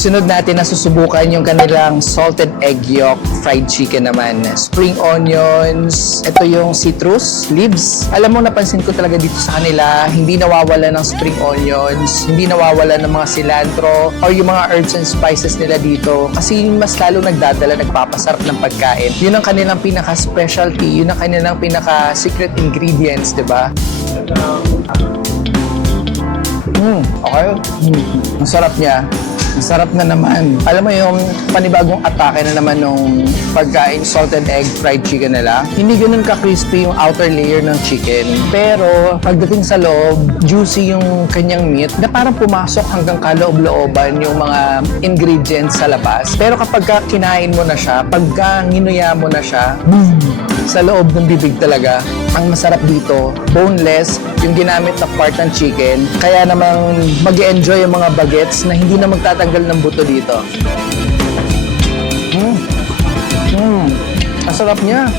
Sunod natin na susubukan yung kanilang salted egg yolk fried chicken naman. Spring onions, ito yung citrus leaves. Alam mo, napansin ko talaga dito sa kanila, hindi nawawala ng spring onions, hindi nawawala ng mga cilantro, or yung mga herbs and spices nila dito. Kasi mas lalo nagdadala, nagpapasarap ng pagkain. Yun ang kanilang pinaka-specialty, yun ang kanilang pinaka-secret ingredients, di ba? Okay. Ang sarap niya. Ang sarap na naman. Alam mo yung panibagong atake na naman nung pagkain salted egg fried chicken nila. Hindi ganun ka-crispy yung outer layer ng chicken. Pero pagdating sa loob, juicy yung kanyang meat na parang pumasok hanggang kaloob-looban yung mga ingredients sa labas. Pero kapag kinain mo na siya, pagka nginuya mo na siya, sa loob ng bibig talaga. Ang masarap dito, boneless, yung ginamit na part ng chicken. Kaya namang mag-enjoy yung mga bagets na hindi na magtatanggal ng buto dito. Ang sarap niya.